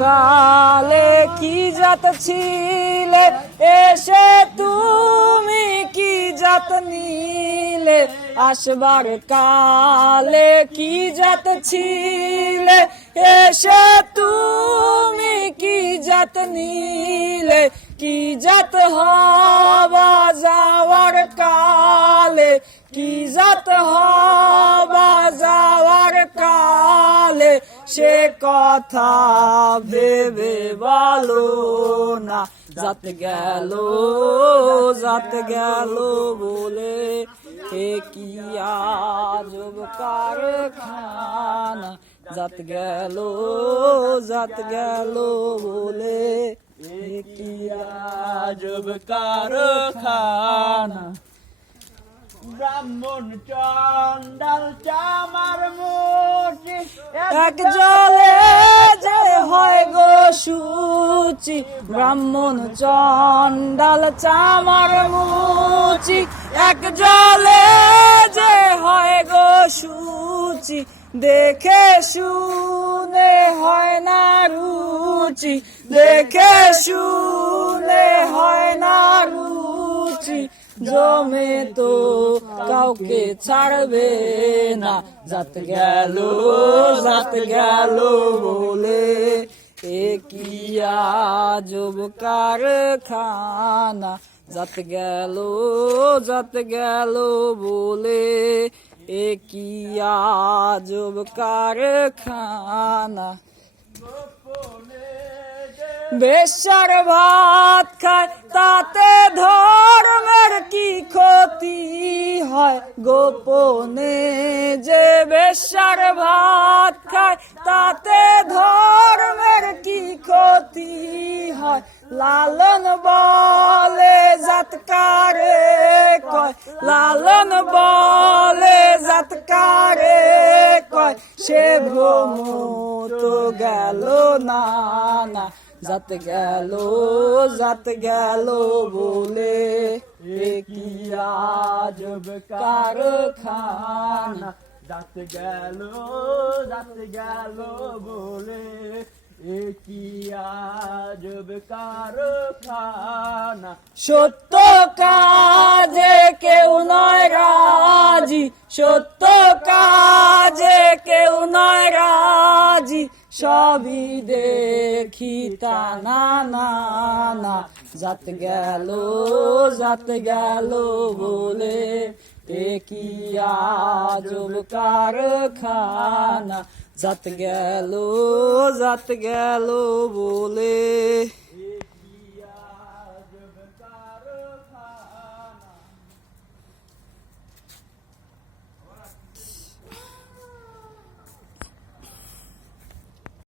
কালে কি জাত ছিলে এসে তুমি কি জাত নিলে আসবার কালে কি জাত ছিলে এসে তুমি কি জাত নিলে কি জাত হবা যাওয়ার কালে কি জাত হবা যাওয়ার কালে সে কথা ভেবে বলো না জাত গেল বলে এ কি আজব কারখানা জাত গেল বলে এ কি আজব কারখানা ব্রাহ্মণ চন্ডাল চামার মুচি এক জলে যে হয় গো সূচি ব্রাহ্মণ চন্ডাল চামার মুচি এক জলে যে হয় গো সূচি দেখে শুনে হয় না রুচি দেখে শুনে হয় না রুচি জমে তো কাউকে ছাড়বে না জাত গেল বলে এ কি আজব কারখানা জাত গেল বলে এ কি আজব কারখানা বেশ্যার ভাত খায় তাতে ধর্মের কি ক্ষতি হয় গোপনে যে বেশ্যার ভাত খায় তাতে ধর্মের কি ক্ষতি হয় লালন বলে জাতকারে কয় লালন বলে জাতকারে কয় সে ভ্রম তো গেল না জাত গেল বলে এ কি আজব কারখানা জাত গেল বলে এ কি আজব কারখানা সত্য কাজে কেউ নয় রাজি সত্য কাজে কেউ নয় রাজি সবই দেখি তা না জাত গেল বলে এ কি আজব কারখানা জাত গেল বলে